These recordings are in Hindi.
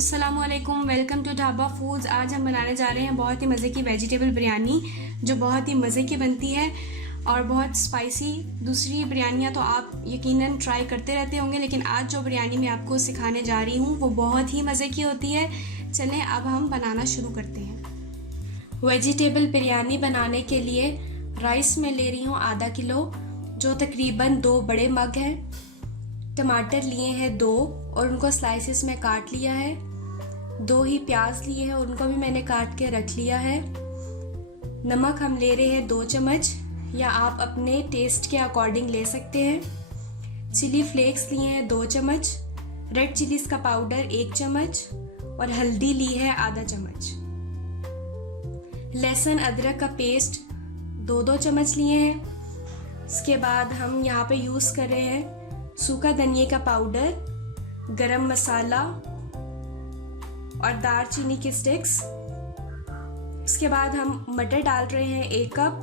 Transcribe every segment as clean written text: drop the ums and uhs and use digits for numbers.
अस्सलामुअलैकुम, वेलकम टू ढाबा फूड्स। आज हम बनाने जा रहे हैं बहुत ही मज़े की वेजिटेबल बिरयानी जो बहुत ही मज़े की बनती है और बहुत स्पाइसी। दूसरी बिरयानियाँ तो आप यकीनन ट्राई करते रहते होंगे, लेकिन आज जो बिरयानी मैं आपको सिखाने जा रही हूँ वो बहुत ही मज़े की होती है। चलें अब हम बनाना शुरू करते हैं। वेजिटेबल बिरयानी बनाने के लिए राइस में ले रही हूँ आधा किलो, जो तकरीबन 2 बड़े मग हैं। टमाटर लिए हैं 2 और उनको स्लाइसेस में काट लिया है। 2 ही प्याज लिए हैं और उनको भी मैंने काट के रख लिया है। नमक हम ले रहे हैं 2 चम्मच, या आप अपने टेस्ट के अकॉर्डिंग ले सकते हैं। चिली फ्लेक्स लिए हैं 2 चम्मच, रेड चिलीज का पाउडर 1 चम्मच और हल्दी ली है आधा चम्मच। लहसुन अदरक का पेस्ट 2-2 चम्मच लिए हैं। इसके बाद हम यहाँ पे यूज़ कर रहे हैं सूखा धनिया का पाउडर, गरम मसाला और दालचीनी की स्टिक्स। इसके बाद हम मटर डाल रहे हैं 1 कप।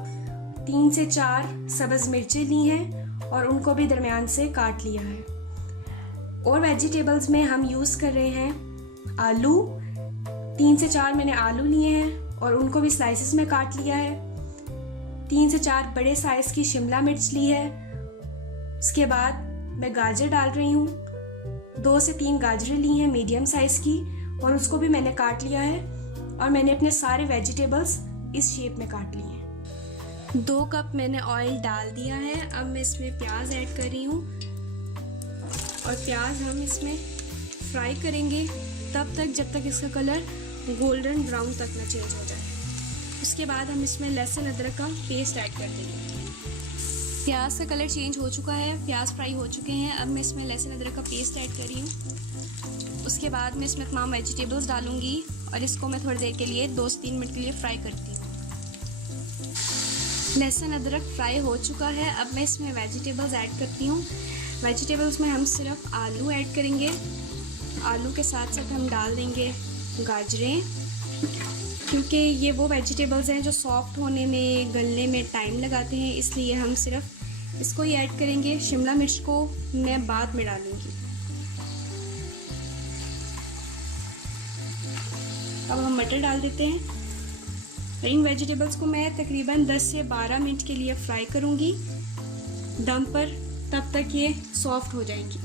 3 से 4 सब्ज़ मिर्चें ली हैं और उनको भी दरमियान से काट लिया है। और वेजिटेबल्स में हम यूज़ कर रहे हैं आलू। 3 से 4 मैंने आलू लिए हैं और उनको भी स्लाइसेस में काट लिया है। 3 से 4 बड़े साइज़ की शिमला मिर्च ली है। उसके बाद मैं गाजर डाल रही हूँ। 2 से 3 गाजरें ली हैं मीडियम साइज़ की और उसको भी मैंने काट लिया है। और मैंने अपने सारे वेजिटेबल्स इस शेप में काट लिए हैं। 2 कप मैंने ऑयल डाल दिया है। अब मैं इसमें प्याज ऐड कर रही हूँ और प्याज हम इसमें फ्राई करेंगे तब तक जब तक इसका कलर गोल्डन ब्राउन तक ना चेंज हो जाए। उसके बाद हम इसमें लहसुन अदरक का पेस्ट ऐड कर देंगे। प्याज का कलर चेंज हो चुका है, प्याज फ्राई हो चुके हैं। अब मैं इसमें लहसुन अदरक का पेस्ट ऐड कर रही हूँ। उसके बाद मैं इसमें तमाम वेजिटेबल्स डालूंगी और इसको मैं थोड़ी देर के लिए 2 से 3 मिनट के लिए फ्राई करती हूँ। लहसुन अदरक फ्राई हो चुका है। अब मैं इसमें वेजिटेबल्स ऐड करती हूँ। वेजिटेबल्स में हम सिर्फ आलू ऐड करेंगे। आलू के साथ साथ हम डाल देंगे गाजरें, क्योंकि ये वो वेजिटेबल्स हैं जो सॉफ्ट होने में, गलने में टाइम लगाते हैं, इसलिए हम सिर्फ इसको ही ऐड करेंगे। शिमला मिर्च को मैं बाद में डालूंगी। अब हम मटर डाल देते हैं। इन वेजिटेबल्स को मैं तकरीबन 10 से 12 मिनट के लिए फ्राई करूंगी दम पर, तब तक ये सॉफ्ट हो जाएंगी।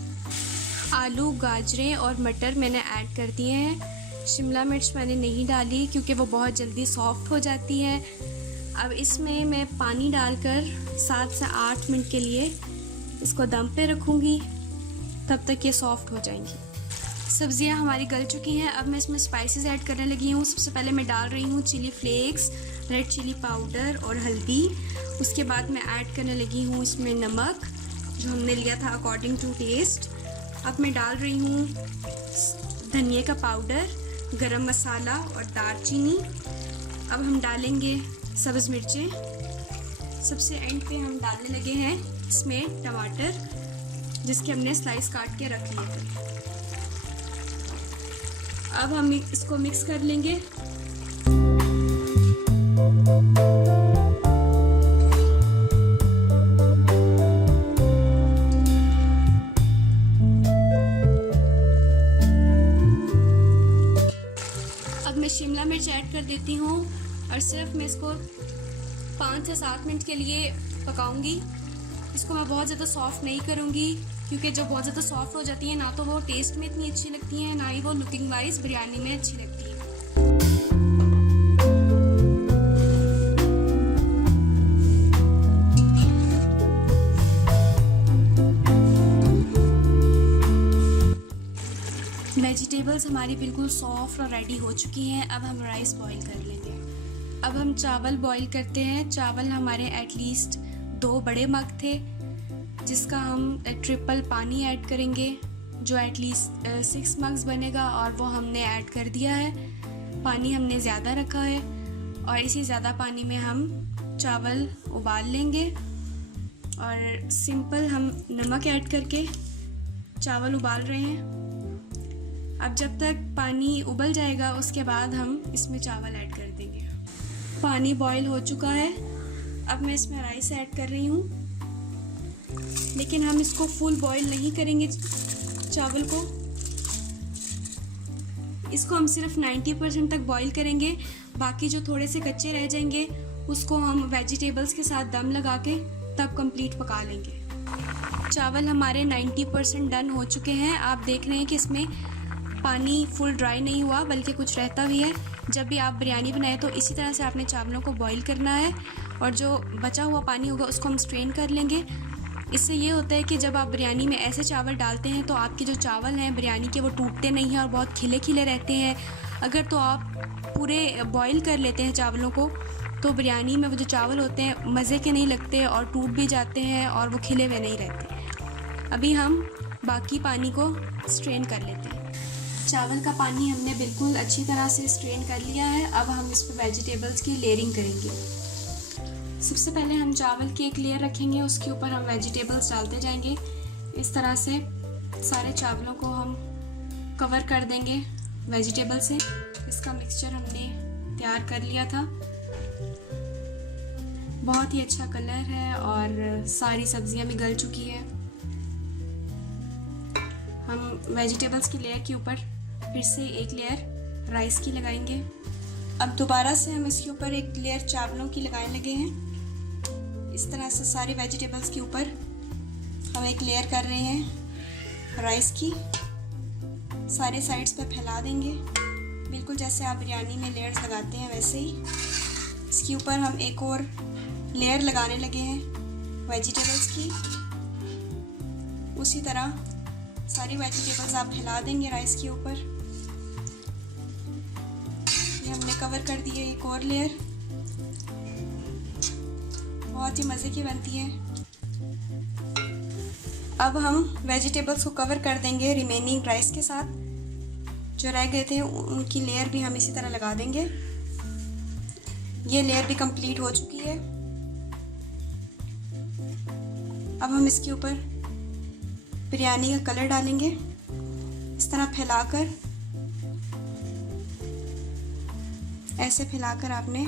आलू, गाजरें और मटर मैंने ऐड कर दिए हैं। शिमला मिर्च मैंने नहीं डाली क्योंकि वो बहुत जल्दी सॉफ्ट हो जाती है। अब इसमें मैं पानी डालकर 7 से 8 मिनट के लिए इसको दम पे रखूँगी, तब तक ये सॉफ्ट हो जाएंगी। सब्जियां हमारी गल चुकी हैं। अब मैं इसमें स्पाइसेस ऐड करने लगी हूँ। सबसे पहले मैं डाल रही हूँ chilli flakes, red chilli powder और हल्दी। उसके बाद मैं ऐड करने लगी हूँ इसमें नमक, जो हमने लिया था अकॉर्डिंग टू टेस्ट। अब मैं डाल रही हूँ धनिया का पाउडर, गरम मसाला और दालचीनी। अब हम डालेंगे सब्ज़ मिर्चें। सबसे एंड पे हम डालने लगे हैं इसमें टमाटर, जिसके हमने स्लाइस काट के रख लिए थे। अब हम इसको मिक्स कर लेंगे। अब मैं शिमला मिर्च ऐड कर देती हूँ और सिर्फ मैं इसको 5 से 7 मिनट के लिए पकाऊंगी। इसको मैं बहुत ज़्यादा सॉफ्ट नहीं करूँगी, क्योंकि जब बहुत ज़्यादा सॉफ्ट हो जाती है ना तो वो टेस्ट में इतनी अच्छी लगती है, ना ही वो लुकिंग वाइज बिरयानी में अच्छी लगती है। वेजिटेबल्स हमारी बिल्कुल सॉफ्ट और रेडी हो चुकी हैं। अब हम राइस बॉईल कर लेंगे। अब हम चावल बॉईल करते हैं। चावल हमारे एटलीस्ट 2 बड़े मग थे, जिसका हम ट्रिपल पानी ऐड करेंगे, जो एटलीस्ट 6 मग्स बनेगा, और वो हमने ऐड कर दिया है। पानी हमने ज़्यादा रखा है और इसी ज़्यादा पानी में हम चावल उबाल लेंगे। और सिंपल हम नमक ऐड करके चावल उबाल रहे हैं। अब जब तक पानी उबल जाएगा उसके बाद हम इसमें चावल ऐड कर देंगे। पानी बॉईल हो चुका है। अब मैं इसमें राइस ऐड कर रही हूँ, लेकिन हम इसको फुल बॉईल नहीं करेंगे चावल को। इसको हम सिर्फ 90% तक बॉईल करेंगे, बाकी जो थोड़े से कच्चे रह जाएंगे उसको हम वेजिटेबल्स के साथ दम लगा के तब कंप्लीट पका लेंगे। चावल हमारे 90% डन हो चुके हैं। आप देख रहे हैं कि इसमें पानी फुल ड्राई नहीं हुआ बल्कि कुछ रहता भी है। जब भी आप बिरयानी बनाएं तो इसी तरह से आपने चावलों को बॉईल करना है और जो बचा हुआ पानी होगा उसको हम स्ट्रेन कर लेंगे। इससे ये होता है कि जब आप बिरयानी में ऐसे चावल डालते हैं तो आपके जो चावल हैं बिरयानी के वो टूटते नहीं हैं और बहुत खिले खिले रहते हैं। अगर तो आप पूरे बॉईल कर लेते हैं चावलों को तो बिरयानी में वो जो चावल होते हैं मज़े के नहीं लगते और टूट भी जाते हैं और वो खिले हुए नहीं रहते। अभी हम बाकी पानी को स्ट्रेन कर लेते हैं। चावल का पानी हमने बिल्कुल अच्छी तरह से स्ट्रेन कर लिया है। अब हम इस पर वेजिटेबल्स की लेयरिंग करेंगे। सबसे पहले हम चावल की एक लेयर रखेंगे, उसके ऊपर हम वेजिटेबल्स डालते जाएंगे। इस तरह से सारे चावलों को हम कवर कर देंगे वेजिटेबल से। इसका मिक्सचर हमने तैयार कर लिया था। बहुत ही अच्छा कलर है और सारी सब्जियां भी गल चुकी है। हम वेजिटेबल्स की लेयर के ऊपर फिर से एक लेयर राइस की लगाएंगे। अब दोबारा से हम इसके ऊपर एक लेयर चावलों की लगाने लगे हैं। इस तरह से सारी वेजिटेबल्स के ऊपर हम एक लेयर कर रहे हैं राइस की। सारे साइड्स पे फैला देंगे, बिल्कुल जैसे आप बिरयानी में लेयर्स लगाते हैं वैसे ही। इसके ऊपर हम एक और लेयर लगाने लगे हैं वेजिटेबल्स की। उसी तरह सारी वेजिटेबल्स आप फैला देंगे राइस के ऊपर। ये हमने कवर कर दी है एक और लेयर। बहुत ही मज़े की बनती है। अब हम वेजिटेबल्स को कवर कर देंगे रिमेनिंग राइस के साथ। जो रह गए थे उनकी लेयर भी हम इसी तरह लगा देंगे। ये लेयर भी कंप्लीट हो चुकी है। अब हम इसके ऊपर बिरयानी का कलर डालेंगे। इस तरह फैलाकर, ऐसे फैलाकर आपने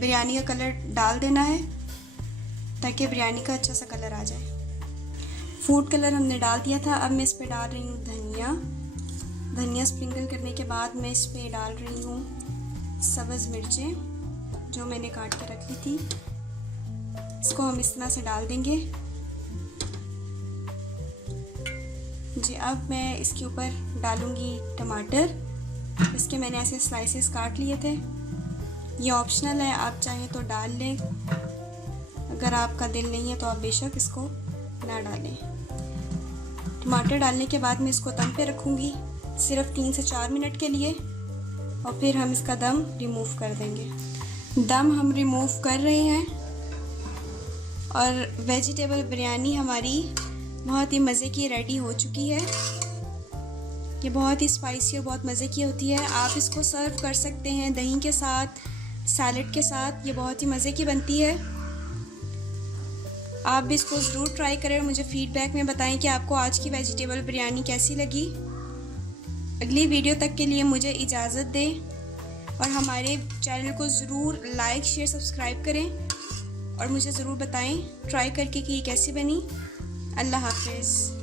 बिरयानी का कलर डाल देना है ताकि बिरयानी का अच्छा सा कलर आ जाए। फूड कलर हमने डाल दिया था। अब मैं इस पे डाल रही हूँ धनिया स्प्रिंकल करने के बाद मैं इस पे डाल रही हूँ सब्ज़ मिर्चें जो मैंने काट के रख ली थी। इसको हम इस तरह से डाल देंगे जी। अब मैं इसके ऊपर डालूँगी टमाटर। इसके मैंने ऐसे स्लाइसेस काट लिए थे। ये ऑप्शनल है, आप चाहें तो डाल लें। अगर आपका दिल नहीं है तो आप बेशक इसको ना डालें। टमाटर डालने के बाद मैं इसको दम पे रखूँगी सिर्फ 3 से 4 मिनट के लिए और फिर हम इसका दम रिमूव कर देंगे। दम हम रिमूव कर रहे हैं और वेजिटेबल बिरयानी हमारी बहुत ही मज़े की रेडी हो चुकी है। ये बहुत ही स्पाइसी और बहुत मज़े की होती है। आप इसको सर्व कर सकते हैं दही के साथ, सैलेड के साथ। ये बहुत ही मज़े की बनती है। आप भी इसको ज़रूर ट्राई करें और मुझे फ़ीडबैक में बताएं कि आपको आज की वेजिटेबल बिरयानी कैसी लगी। अगली वीडियो तक के लिए मुझे इजाज़त दें और हमारे चैनल को ज़रूर लाइक, शेयर, सब्सक्राइब करें और मुझे ज़रूर बताएं ट्राई करके कि ये कैसी बनी। अल्लाह हाफ़िज़।